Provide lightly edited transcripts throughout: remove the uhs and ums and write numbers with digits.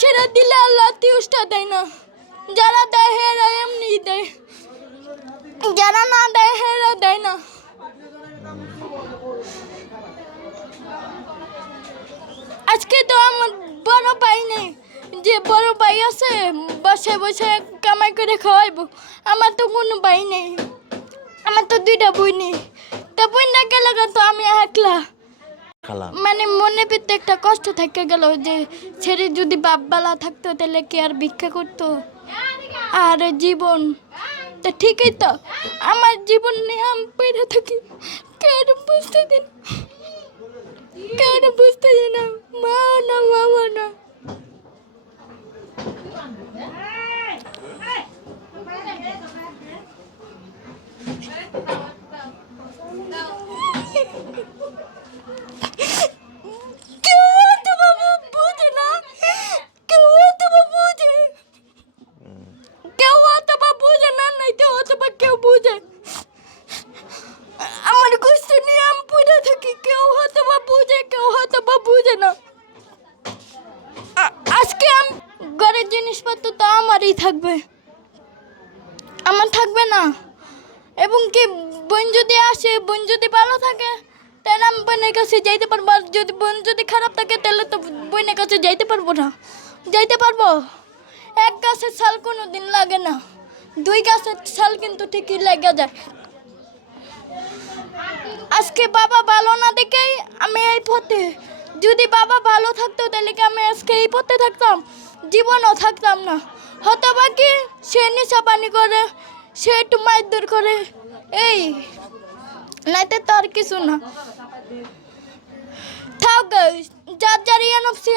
মানুষেরা দিলে আল্লাহ তিউসটা দেয় না, যারা দেয় হেরা এমনি দেয়, যারা না দেয় হেরা দেয় না। আজকে তো আমার বড় ভাই নেই, যে বড় ভাই আছে বসে বসে কামাই করে খাওয়াইবো, আমার তো কোনো ভাই নেই, আমার তো দুইটা বই নেই, তা বই না গেলে তো আমি একলা। মানে মনে ভিতরে একটা কষ্ট থেকে গেল যে ছেড়ে যদি বাপবালা থাকতো তাহলে কি আর ভিক্ষা করতো, আর জীবন তা ঠিকই তো, আমার জীবন নিয়ে আমি পেরে থাকি, কেন বুঝতে দিন, কেন বুঝতে দিন না, মা না বাবা না। আমার কষ্ট নিয়ে আমি পড়ে থাকি, কেউ হয়তো বা বুঝে, কেউ হয়তো বা বুঝে না। আজকে আমি ঘরের জিনিসপত্র তো আমারই থাকবে, আমার থাকবে না, এবং কি বোন যদি আসে, বোন যদি ভালো থাকে তাহলে আমি বোনের কাছে যাইতে পারবো, আর যদি বোন যদি খারাপ থাকে তাহলে তো বোনের কাছে যাইতে পারবো না। যাইতে পারবো, এক গাছের ছাল কোনো দিন লাগে না, দুই গাছের ছাল কিন্তু ঠিকই লেগে যায়। আজকে বাবা ভালো না দেখেই আমি এই পথে, যদি বাবা ভালো থাকতো তাহলে কি আমি আজকে এই পথে থাকতাম, জীবনও থাকতাম না। হয়তো বা কি সে নেশা পানি করে, সে একটু মারধর করে, এই নাইতে তো আর কিছু না। থাক যার যার এনফসি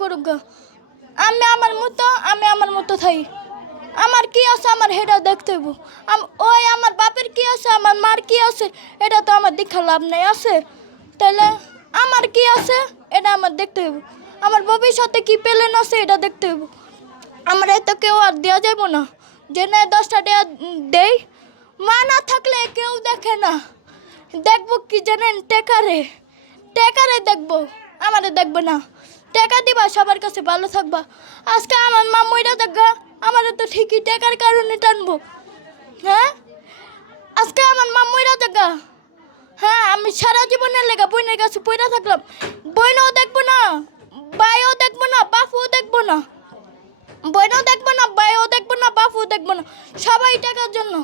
করুক গা, আমি আমার মতো থাই। আমার কি আছে আমার হেটা দেখতে হইব, ওই আমার বাপের কি আছে, আমার মার কি আছে, এটা তো আমার দেখা লাভ নাই আছে, তাহলে আমার কি আছে এটা আমার দেখতে হইব, আমার ভবিষ্যতে কি প্ল্যান আছে এটা দেখতে হইব। আমার এত কেউ আর দেওয়া যাব না, যে না 10টা টাকা দেই, মা না থাকলে কেউ দেখে না, দেখবো কি জানেন, টেকারে দেখবো, আমারে দেখবো না। টাকা দিবা, সবার কাছে ভালো থাকবা। আজকে আমার মা মইরা দেখা, আমারও তো ঠিকই টাকার কারণে টানবো। হ্যাঁ, আজকে আমার মা মইরা দেখা, হ্যাঁ আমি সারা জীবনের লেগা বোনের কাছে পইরা থাকলাম, বোনও দেখবো না, ভাইও দেখবো না, বাপুও দেখবো না, বোনও দেখবো না, ভাইও দেখবো না, বাপুও দেখবো না, সবাই টাকার জন্য।